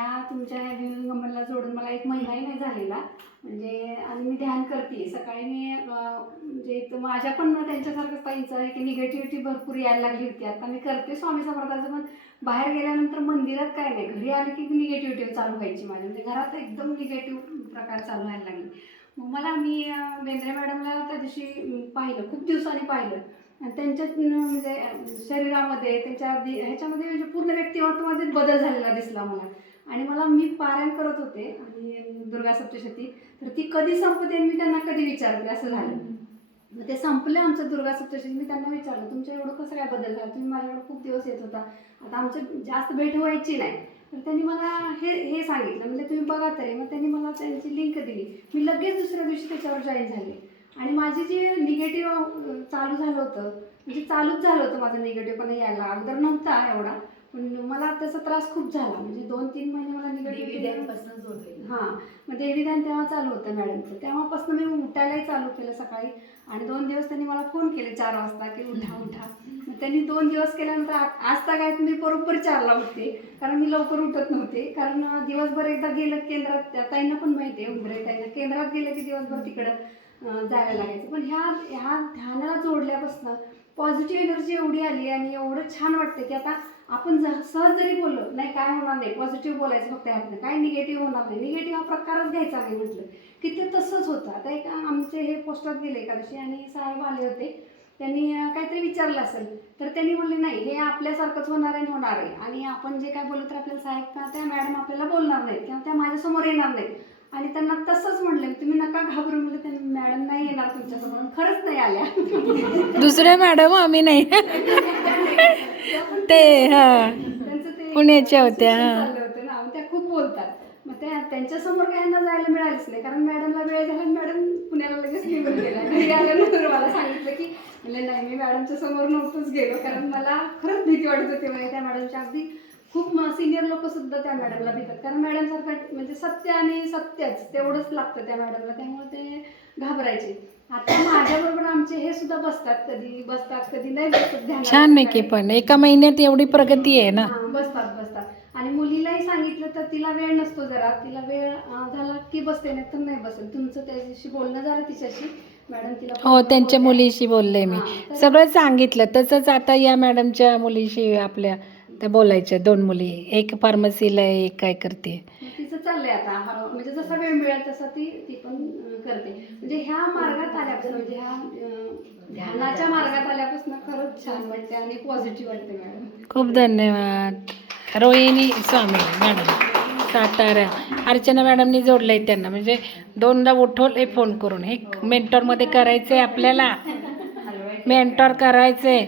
तुमच्या ह्या नंबरला जोडून मला एक महिनाही नाही झालेला. म्हणजे आणि मी ध्यान करते. सकाळी मी म्हणजे माझ्या पण त्यांच्यासारखं ताईंचं आहे की निगेटिव्हिटी भरपूर यायला लागली होती. आता मी करते स्वामी समर्थाचं पण बाहेर गेल्यानंतर मंदिरात काय नाही. घरी आले की निगेटिव्हिटी चालू व्हायची माझ्या म्हणजे घरात एकदम निगेटिव्ह प्रकार चालू व्हायला लागले. मग मला मी बेंद्रे मॅडमला त्या दिवशी पाहिलं. खूप दिवसांनी पाहिलं. आणि त्यांच्या म्हणजे शरीरामध्ये त्यांच्या ह्याच्यामध्ये म्हणजे पूर्ण व्यक्तिमत्वामध्ये बदल झालेला दिसला मला. आणि मला मी पारायण करत होते आणि दुर्गा सप्तशती. तर ती कधी संपते आणि मी त्यांना कधी विचारते असं झालं. मग ते संपलं आमचं दुर्गा सप्तशती मी त्यांना विचारलं तुमच्या एवढं कसं काय बदल झाला? तुम्ही माझ्याकडे खूप दिवस येत होता. आता आमचं जास्त भेट व्हायची नाही. तर त्यांनी मला हे हे सांगितलं. म्हणजे तुम्ही बघा तरी. मग त्यांनी मला त्यांची लिंक दिली. मी लगेच दुसऱ्या दिवशी त्याच्यावर जॉईन झाले. आणि माझी जी निगेटिव्ह चालू झालं होतं म्हणजे चालूच झालं होतं माझं निगेटिव्ह पण यायला. अगोदर नव्हता एवढा. पण मला त्याचा त्रास खूप झाला. म्हणजे दोन तीन महिने मला देवीद्यांपासून जोडलेलं हां. मग देवीदान तेव्हा चालू होतं मॅडमचं. तेव्हापासून मी उठायलाही चालू केलं सकाळी. आणि दोन दिवस त्यांनी मला फोन केले चार वाजता की उठा उठा. मग त्यांनी दोन दिवस केल्यानंतर आज तर काय मी बरोबर चारला उठते. कारण मी लवकर उठत नव्हते. कारण दिवसभर एकदा गेलं केंद्रात त्या ताईंना पण माहिती आहे उंबरे ताईंना. केंद्रात गेलं की दिवसभर तिकडं जायला लागायचं. पण ह्या ह्या ध्यानाला जोडल्यापासून पॉझिटिव्ह एनर्जी एवढी आली आणि एवढं छान वाटतं की आता आपण सहज जरी बोललो नाही काय होणार नाही पॉझिटिव्ह बोलायचं फक्त ह्यातनं काय निगेटिव्ह होणार नाही. निगेटिव्ह हा प्रकारच घ्यायचा नाही म्हटलं. की ते तसंच होतं. आता एक आमचे हे पोस्टात गेले एकादशी आणि साहेब आले होते. त्यांनी काहीतरी विचारलं असेल. तर त्यांनी म्हणले नाही हे आपल्यासारखंच होणार आहे आणि होणार आहे. आणि आपण जे काय बोलू तर आपल्याला साहेब का त्या मॅडम आपल्याला बोलणार नाहीत किंवा त्या माझ्यासमोर येणार नाहीत आणि त्यांना तसंच म्हणले तुम्ही नका घाबरू म्हणलं त्या मॅडम नाही येणार तुमच्यासमोर. खरंच नाही आल्या. दुसऱ्या मॅडम आम्ही नाही. ते हा. त्यांचं ते पुण्याच्या होत्या, हा. चाललं होतं ना त्या खूप बोलतात. मग त्या त्यांच्यासमोर काय यांना जायला मिळालीच नाही कारण मॅडमला वेळ झाला मॅडम पुण्याला लगेच निघून गेला घरी आल्यानंतर मला सांगितलं की म्हणजे नाही मी मॅडमच्या समोर नव्हतंच गेलो कारण मला खरंच भीती वाटत होती म्हणजे त्या मॅडमच्या अगदी. खूप सिनियर लोक सुद्धा त्या मॅडमला भितात कारण मॅडम सारखं म्हणजे सत्य आणि सत्यच तेवढंच लागतं त्या मॅडमला त्यामुळे ते घाबरायचे. आता माझ्याबरोबर आमचे हे सुद्धा बसतात कधी बसतात कधी नाही बसत ध्यानात छान आहे की सकाळी. पण एका महिन्यात एवढी प्रगती आहे ना? हा, बसतात बसतात. आणि मुलीलाही सांगितलं तर तिला वेळ नसतो जरा. तिला वेळ अं, झाला की बसते नाही तर नाही बसेल तुमचं त्याच्याशी बोलणं झालं तिच्याशी. मॅडम तिला हो त्यांच्या मुलीशी बोलले मी. सगळं सांगितलं. तसंच आता या मॅडमच्या मुलीशी आपल्या त्या बोलायच्या. दोन मुली. एक फार्मसीला आहे एक काय करते. तिचं चाललंय आता हळू- म्हणजे जसा वेळ मिळेल तसा ती ती पण अं, करते. म्हणजे ह्या मार्गात आल्यापासून म्हणजे ह्या मार्गात आल्यापासून खरंच छान वाटते आणि पॉझिटिव्ह वाटते मॅडम. खूप धन्यवाद. रोहिणी स्वामी मॅडम सातारा अर्चना मॅडमनी जोडलंय त्यांना. म्हणजे दोनदा उठवले फोन करून. हे मेंटॉरमध्ये करायचंय आपल्याला. मेंटॉर करायचंय.